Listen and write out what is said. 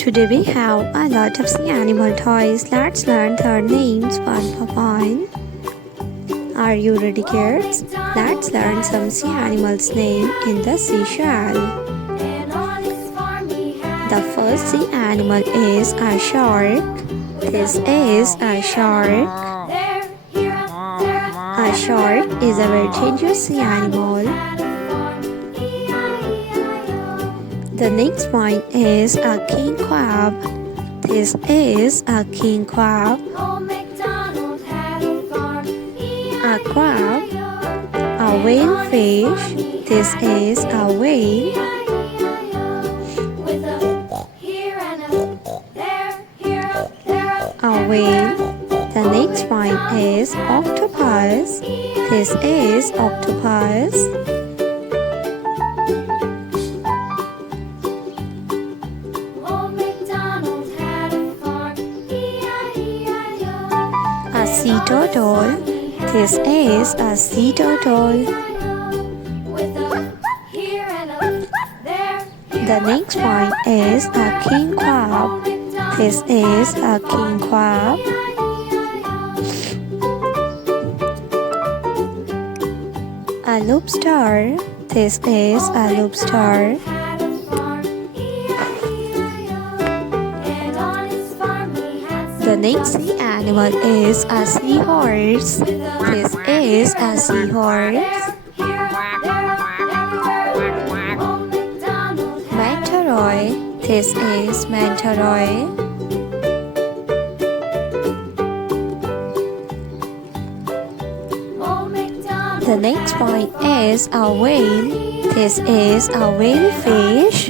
Today we have a lot of sea animal toys. Let's learn their names one by one. Are you ready, kids? Let's learn some sea animals' name in the seashell. The first sea animal is a shark. This is a shark. A shark is a very dangerous sea animal. The next one is a king crab. This is a king crab. A crab. A whale fish. This is a whale. A whale. The next one is octopus. This is octopus. A sea turtle. This is a sea turtle. The next one is a king crab. This is a king crab. A lobster. This is a lobster. The next sea animal is a seahorse. This is a seahorse. Manta ray. This is manta ray. The next one is a whale. This is a whale fish.